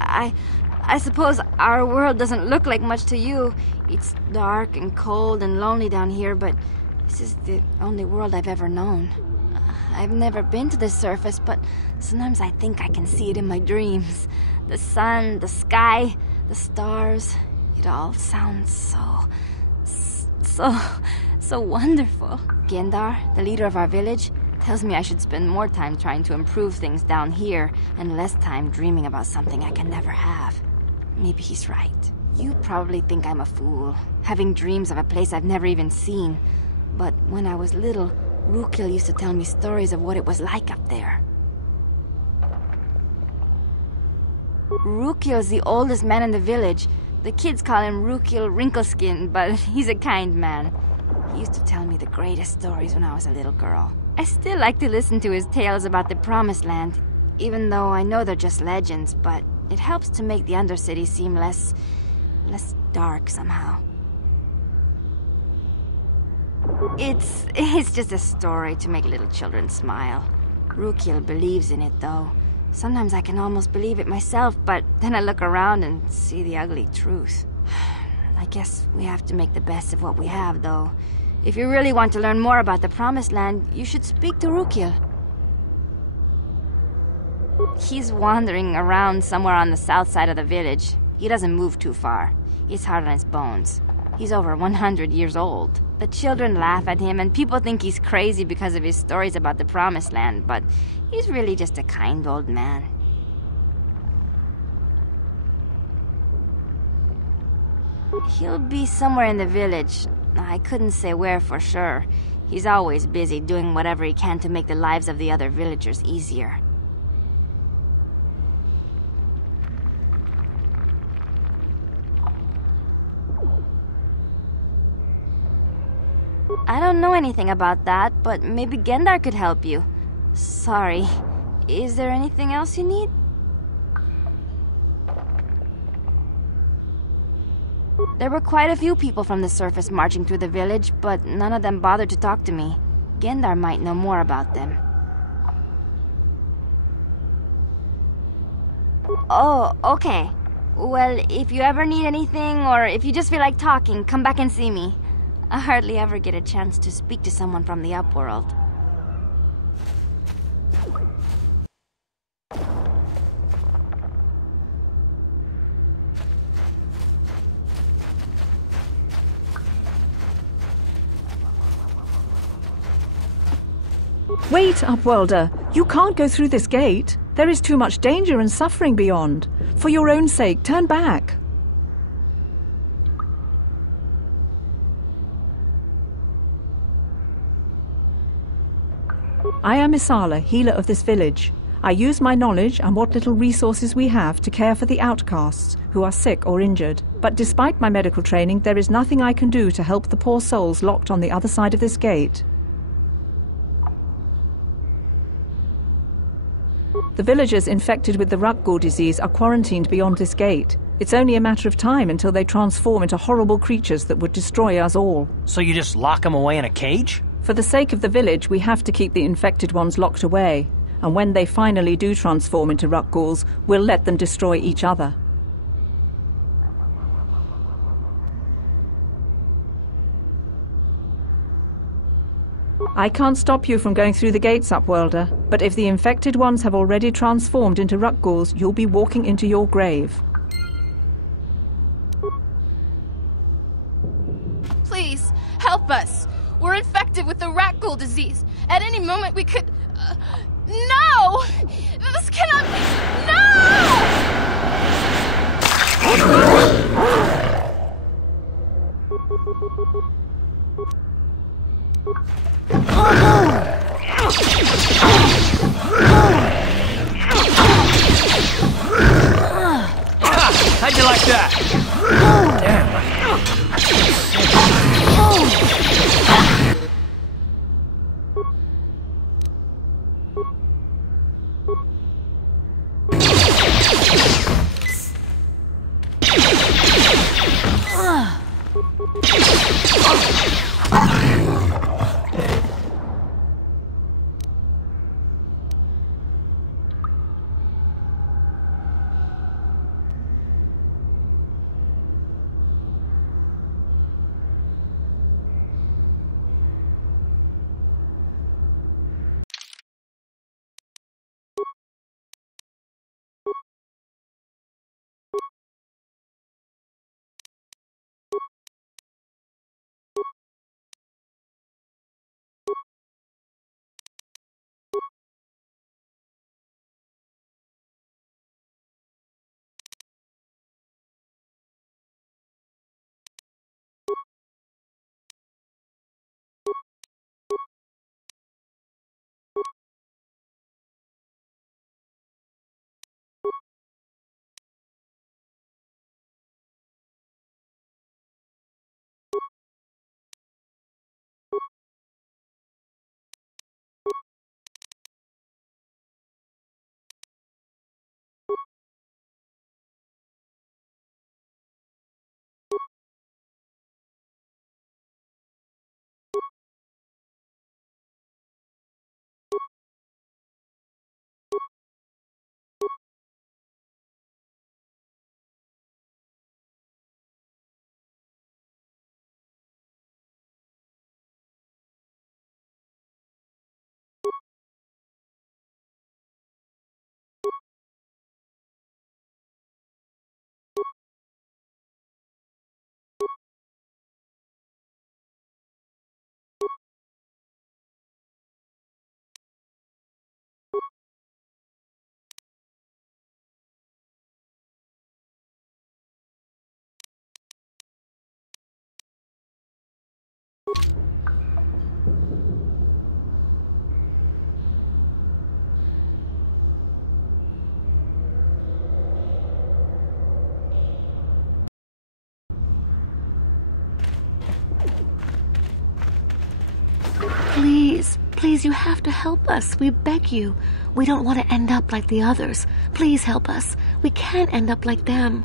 I suppose our world doesn't look like much to you. It's dark and cold and lonely down here, but this is the only world I've ever known. I've never been to the surface, but sometimes I think I can see it in my dreams. The sun, the sky, the stars. It all sounds so wonderful. Gendar, the leader of our village, tells me I should spend more time trying to improve things down here and less time dreaming about something I can never have. Maybe he's right. You probably think I'm a fool, having dreams of a place I've never even seen. But when I was little, Rukil used to tell me stories of what it was like up there. Rukil's the oldest man in the village. The kids call him Rukil Wrinkleskin, but he's a kind man. He used to tell me the greatest stories when I was a little girl. I still like to listen to his tales about the Promised Land, even though I know they're just legends, but it helps to make the Undercity seem less dark somehow. It's just a story to make little children smile. Rukil believes in it, though. Sometimes I can almost believe it myself, but then I look around and see the ugly truth. I guess we have to make the best of what we have, though. If you really want to learn more about the Promised Land, you should speak to Rukil. He's wandering around somewhere on the south side of the village. He doesn't move too far. He's hard on his bones. He's over 100 years old. The children laugh at him, and people think he's crazy because of his stories about the Promised Land, but he's really just a kind old man. He'll be somewhere in the village. I couldn't say where for sure. He's always busy doing whatever he can to make the lives of the other villagers easier. I don't know anything about that, but maybe Gendar could help you. Sorry. Is there anything else you need? There were quite a few people from the surface marching through the village, but none of them bothered to talk to me. Gendar might know more about them. Oh, okay. Well, if you ever need anything, or if you just feel like talking, come back and see me. I hardly ever get a chance to speak to someone from the upworld. Wait, Upworlder! You can't go through this gate. There is too much danger and suffering beyond. For your own sake, turn back. I am Isala, healer of this village. I use my knowledge and what little resources we have to care for the outcasts who are sick or injured. But despite my medical training, there is nothing I can do to help the poor souls locked on the other side of this gate. The villagers infected with the Rukgul disease are quarantined beyond this gate. It's only a matter of time until they transform into horrible creatures that would destroy us all. So you just lock them away in a cage? For the sake of the village, we have to keep the infected ones locked away. And when they finally do transform into Rukguls, we'll let them destroy each other. I can't stop you from going through the gates, Upworlder, but if the infected ones have already transformed into Rukguls, you'll be walking into your grave. Please, help us! We're infected with the Rukgul disease. At any moment we could... No! This cannot be... No! How'd you like that? Damn. Please, please, you have to help us. We beg you. We don't want to end up like the others. Please help us. We can't end up like them.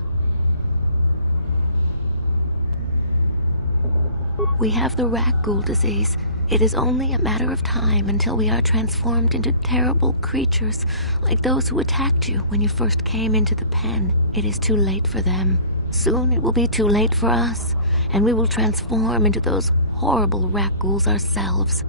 We have the rat ghoul disease. It is only a matter of time until we are transformed into terrible creatures, like those who attacked you when you first came into the pen. It is too late for them. Soon it will be too late for us, and we will transform into those horrible rat ghouls ourselves.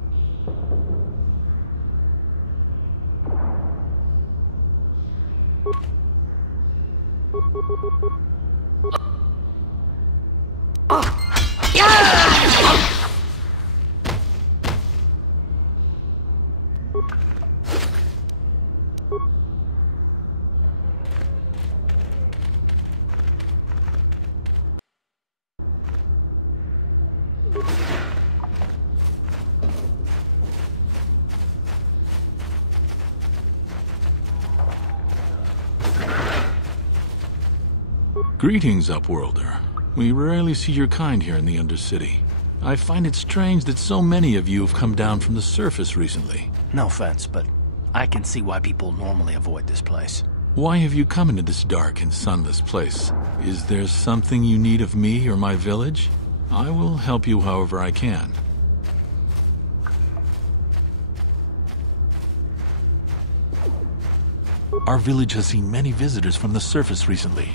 Greetings, Upworlder. We rarely see your kind here in the Undercity. I find it strange that so many of you have come down from the surface recently. No offense, but I can see why people normally avoid this place. Why have you come into this dark and sunless place? Is there something you need of me or my village? I will help you however I can. Our village has seen many visitors from the surface recently.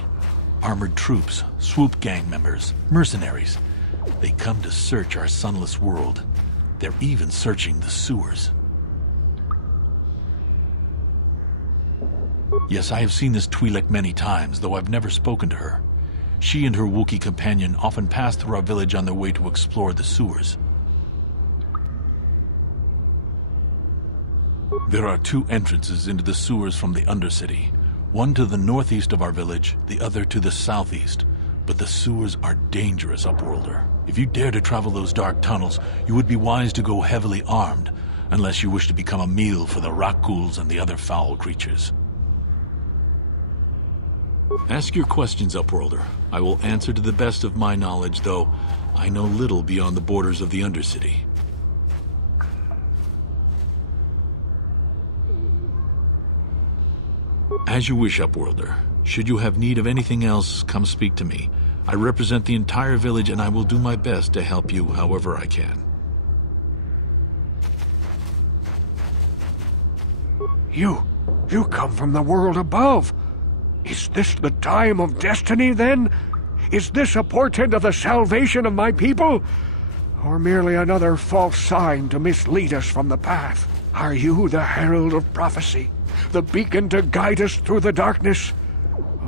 Armored troops, swoop gang members, mercenaries. They come to search our sunless world. They're even searching the sewers. Yes, I have seen this Twi'lek many times, though I've never spoken to her. She and her Wookiee companion often pass through our village on their way to explore the sewers. There are two entrances into the sewers from the Undercity. One to the northeast of our village, the other to the southeast. But the sewers are dangerous, Upworlder. If you dare to travel those dark tunnels, you would be wise to go heavily armed, unless you wish to become a meal for the rock ghouls and the other foul creatures. Ask your questions, Upworlder. I will answer to the best of my knowledge, though I know little beyond the borders of the Undercity. As you wish, Upworlder. Should you have need of anything else, come speak to me. I represent the entire village, and I will do my best to help you however I can. You come from the world above. Is this the time of destiny, then? Is this a portent of the salvation of my people? Or merely another false sign to mislead us from the path? Are you the herald of prophecy? The beacon to guide us through the darkness?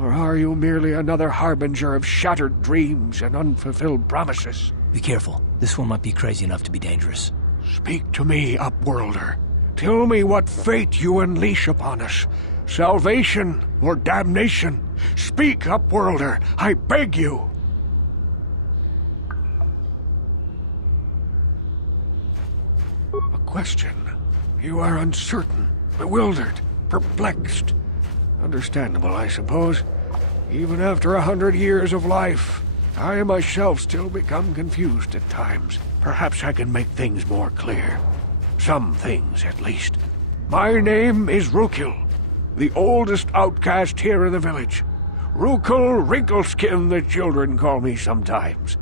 Or are you merely another harbinger of shattered dreams and unfulfilled promises? Be careful. This one might be crazy enough to be dangerous. Speak to me, Upworlder. Tell me what fate you unleash upon us. Salvation or damnation? Speak, Upworlder, I beg you. A question. You are uncertain, bewildered, perplexed. Understandable, I suppose. Even after 100 years of life, I myself still become confused at times. Perhaps I can make things more clear. Some things, at least. My name is Rukil, the oldest outcast here in the village. Rukil Wrinkleskin, the children call me sometimes.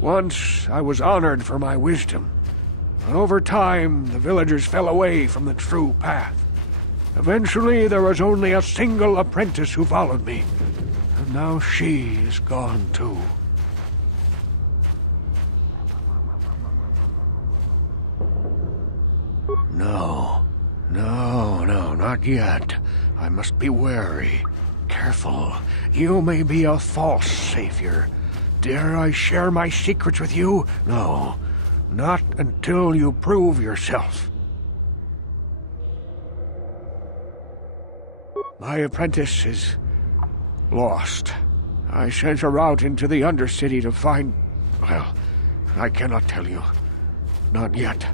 Once I was honored for my wisdom, but over time the villagers fell away from the true path. Eventually there was only a single apprentice who followed me, and now she is gone too. No, not yet. I must be wary, careful. You may be a false savior. Dare I share my secrets with you? No, not until you prove yourself. My apprentice is lost. I sent her out into the Undercity to find... Well, I cannot tell you. Not yet.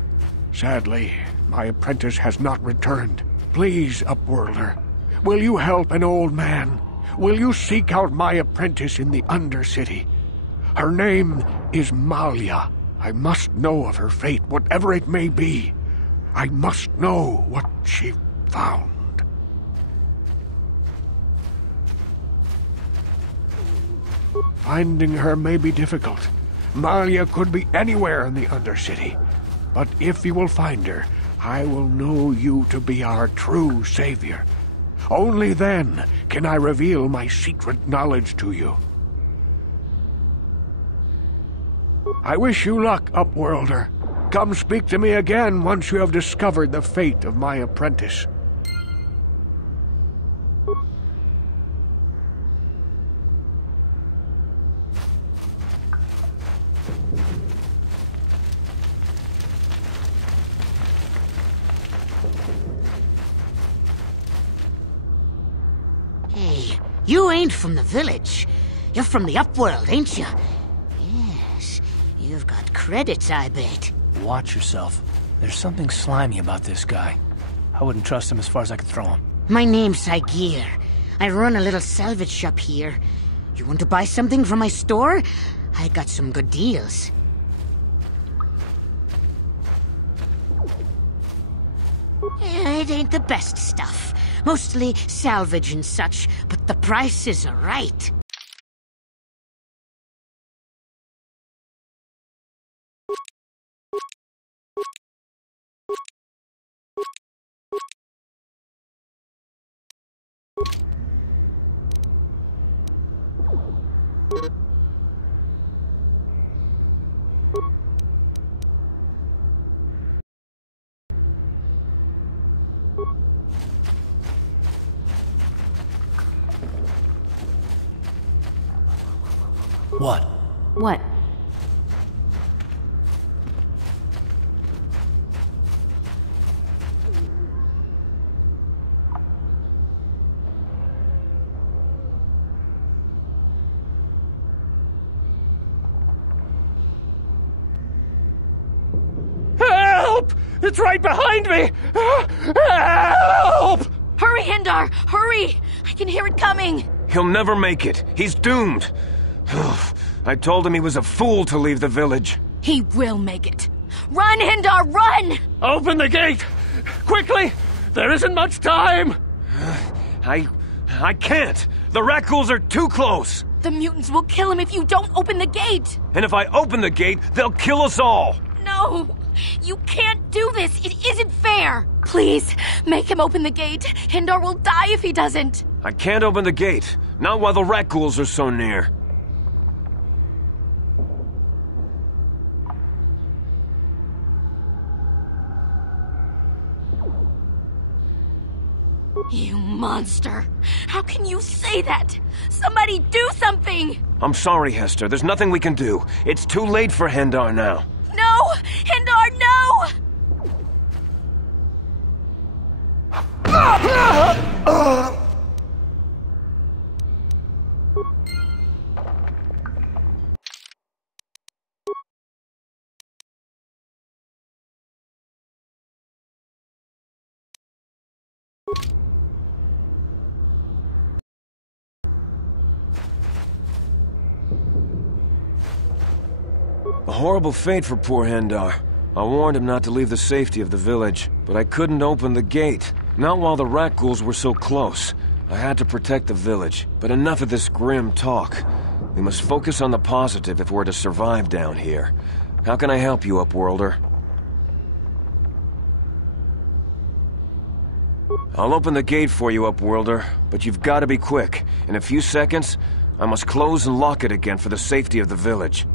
Sadly, my apprentice has not returned. Please, Upworlder, will you help an old man? Will you seek out my apprentice in the Undercity? Her name is Malia. I must know of her fate, whatever it may be. I must know what she found. Finding her may be difficult. Malia could be anywhere in the Undercity. But if you will find her, I will know you to be our true savior. Only then can I reveal my secret knowledge to you. I wish you luck, Upworlder. Come speak to me again once you have discovered the fate of my apprentice. Hey, you ain't from the village. You're from the Upworld, ain't you? Yes, you've got credits, I bet. Watch yourself. There's something slimy about this guy. I wouldn't trust him as far as I could throw him. My name's Saigir. I run a little salvage shop here. You want to buy something from my store? I got some good deals. It ain't the best stuff. Mostly salvage and such, but the prices are right. What? What? Help! It's right behind me! Help! Hurry, Hindar! Hurry! I can hear it coming! He'll never make it. He's doomed. I told him he was a fool to leave the village. He will make it. Run, Hindar, run! Open the gate! Quickly! There isn't much time! I can't. The rat ghouls are too close. The mutants will kill him if you don't open the gate! And if I open the gate, they'll kill us all. No! You can't do this! It isn't fair! Please, make him open the gate. Hindar will die if he doesn't. I can't open the gate. Not while the rat ghouls are so near. You monster! How can you say that? Somebody do something! I'm sorry, Hester. There's nothing we can do. It's too late for Hindar now. No! Hindar, no! A horrible fate for poor Hindar. I warned him not to leave the safety of the village, but I couldn't open the gate. Not while the rat ghouls were so close. I had to protect the village, but enough of this grim talk. We must focus on the positive if we're to survive down here. How can I help you, Upworlder? I'll open the gate for you, Upworlder, but you've got to be quick. In a few seconds, I must close and lock it again for the safety of the village.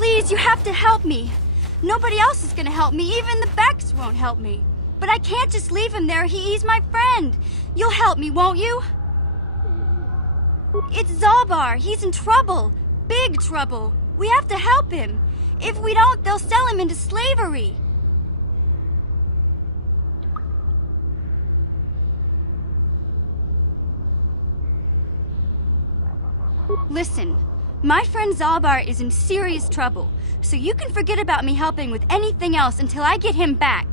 Please, you have to help me. Nobody else is gonna help me. Even the Becks won't help me. But I can't just leave him there. He's my friend. You'll help me, won't you? It's Zalbar. He's in trouble. Big trouble. We have to help him. If we don't, they'll sell him into slavery. Listen. My friend Zalbar is in serious trouble, so you can forget about me helping with anything else until I get him back.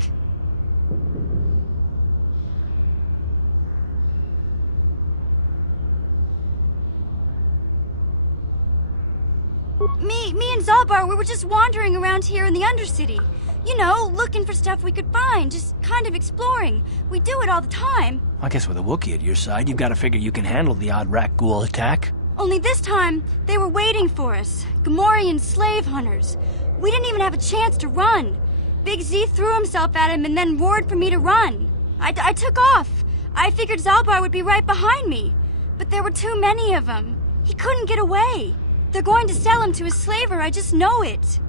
Me and Zalbar, we were just wandering around here in the Undercity. You know, looking for stuff we could find, just kind of exploring. We do it all the time. I guess with a Wookiee at your side, you've got to figure you can handle the odd rat ghoul attack. Only this time, they were waiting for us. Gamorrean slave hunters. We didn't even have a chance to run. Big Z threw himself at him and then roared for me to run. I took off. I figured Zalbar would be right behind me. But there were too many of them. He couldn't get away. They're going to sell him to a slaver, I just know it.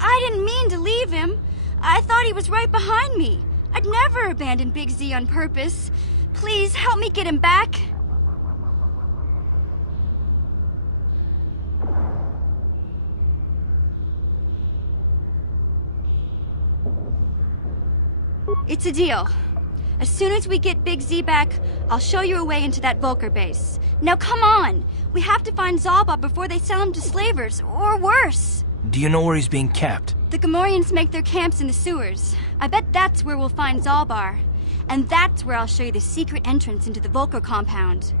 I didn't mean to leave him. I thought he was right behind me. I'd never abandon Big Z on purpose. Please, help me get him back. It's a deal. As soon as we get Big Z back, I'll show you a way into that Volker base. Now come on! We have to find Zalbar before they sell him to slavers, or worse. Do you know where he's being kept? The Gamorreans make their camps in the sewers. I bet that's where we'll find Zalbar. And that's where I'll show you the secret entrance into the Volker compound.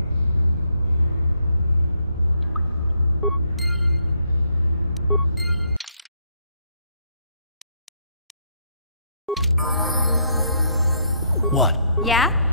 What? Yeah?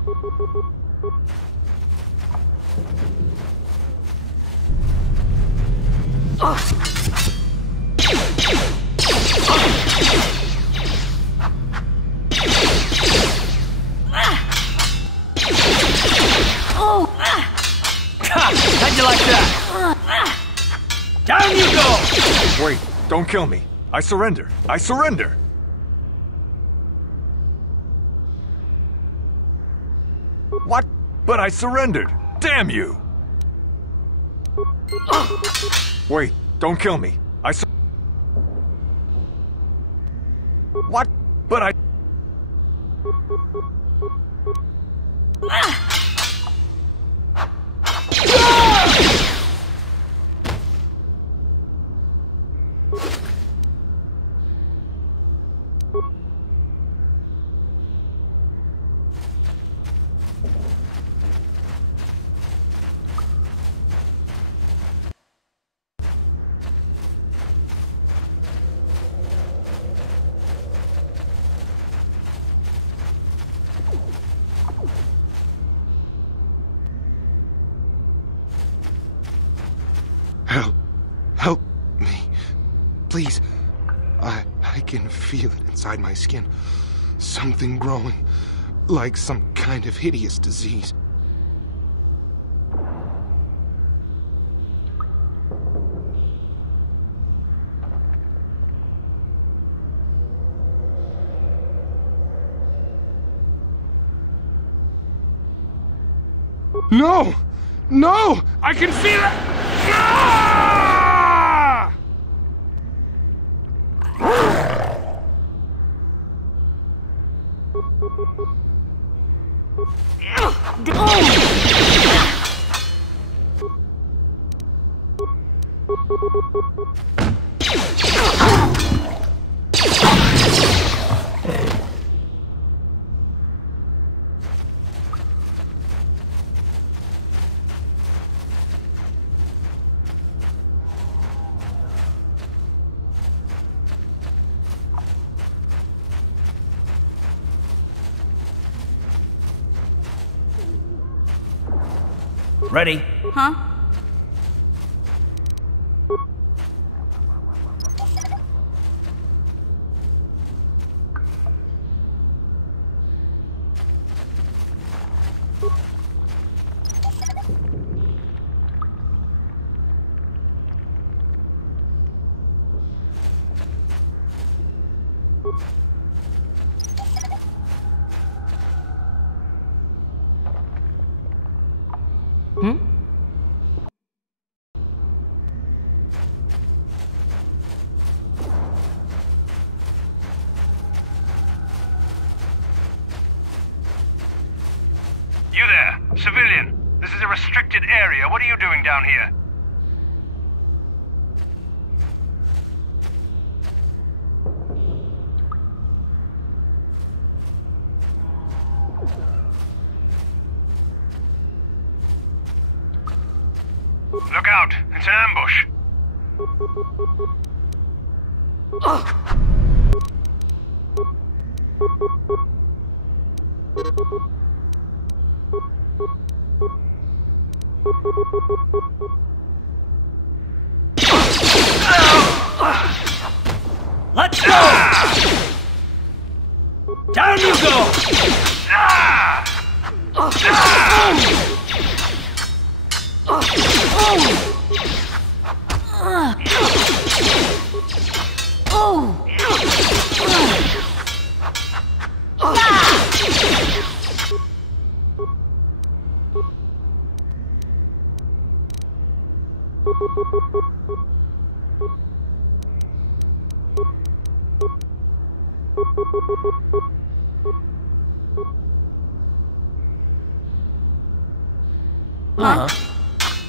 How'd you like that? Down you go! Wait, don't kill me. I surrender. I surrender! What? But I surrendered! Damn you! Wait, don't kill me. What? But I... Help me. Please. I can feel it inside my skin. Something growing. Like some kind of hideous disease. No! No! I can feel it! Ah! Ready? Huh? You there, civilian. This is a restricted area. What are you doing down here? Look out! It's an ambush! Let's go! Down you go!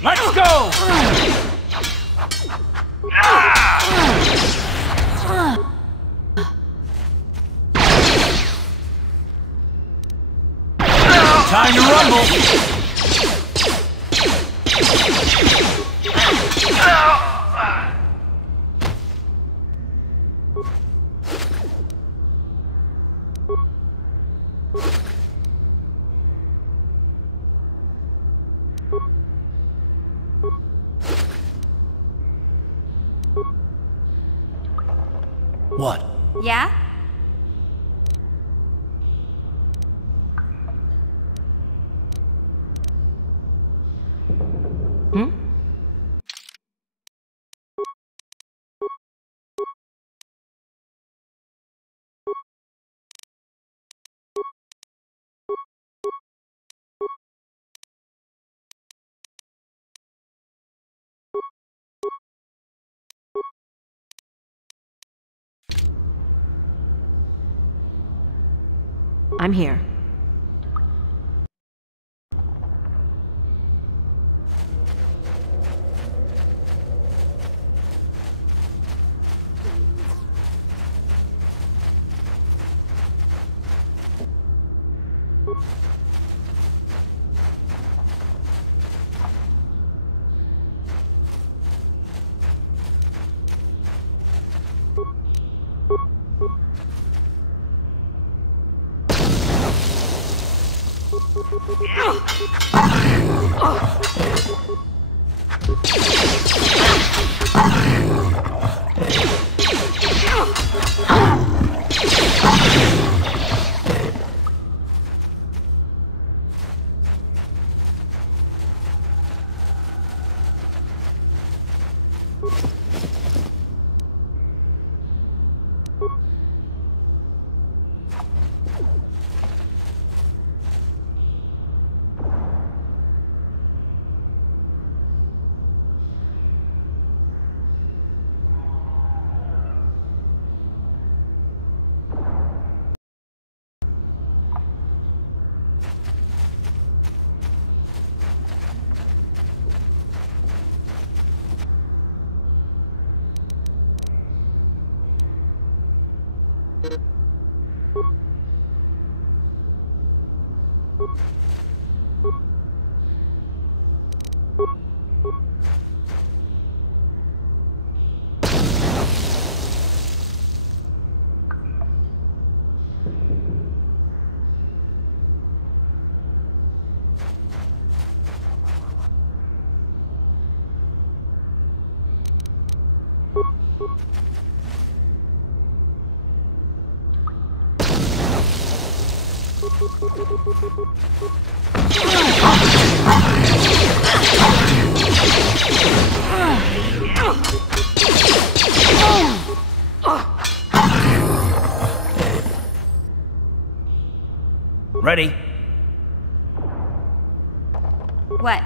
Let's go! Time to rumble! Yeah? I'm here. Ready? What?